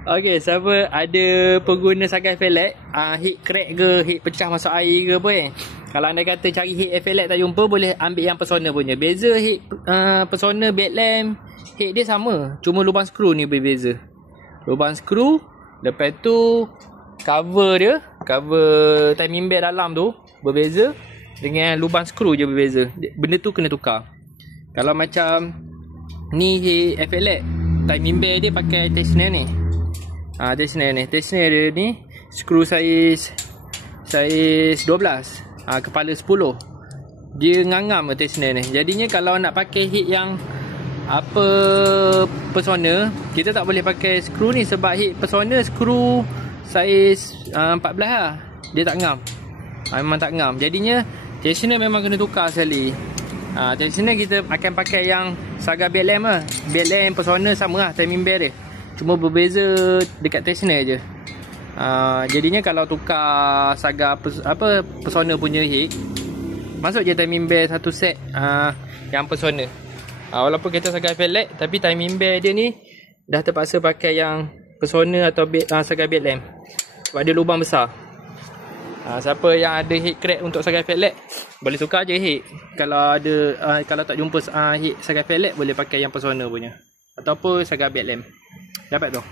Okey, siapa ada pengguna sagai felek, heat crack ke, heat pecah masuk air ke apa kan. Kalau anda kata cari heat felek tak jumpa, boleh ambil yang Persona punya. Beza heat Persona Bedlamp, heat dia sama, cuma lubang skru ni berbeza. Lubang skru, lepas tu cover dia, cover timing belt dalam tu berbeza, dengan lubang skru je berbeza. Benda tu kena tukar. Kalau macam ni heat felek, timing belt dia pakai tensioner ni. Tensioner ni, tensioner dia ni skru saiz 12, kepala 10. Dia ngangam tensioner ni. Jadinya kalau nak pakai heat yang apa Persona, kita tak boleh pakai skru ni sebab heat Persona skru saiz 14 lah. Dia tak ngam. Memang tak ngam. Jadinya tensioner memang kena tukar sekali. Tensioner kita akan pakai yang Saga Bedlamp lah. Bedlamp Persona sama lah timing belt dia. Cuma berbeza dekat tensioner je. Jadinya kalau tukar Saga Persona punya heat, masuk je timing belt satu set yang Persona. Walaupun kita Saga felek, tapi timing belt dia ni dah terpaksa pakai yang Persona atau Saga Bedlamp sebab dia lubang besar. Siapa yang ada heat crack untuk Saga felek, boleh tukar je heat. Kalau ada kalau tak jumpa heat Saga felek, boleh pakai yang Persona punya ataupun Saga Bedlamp. Dapat tu.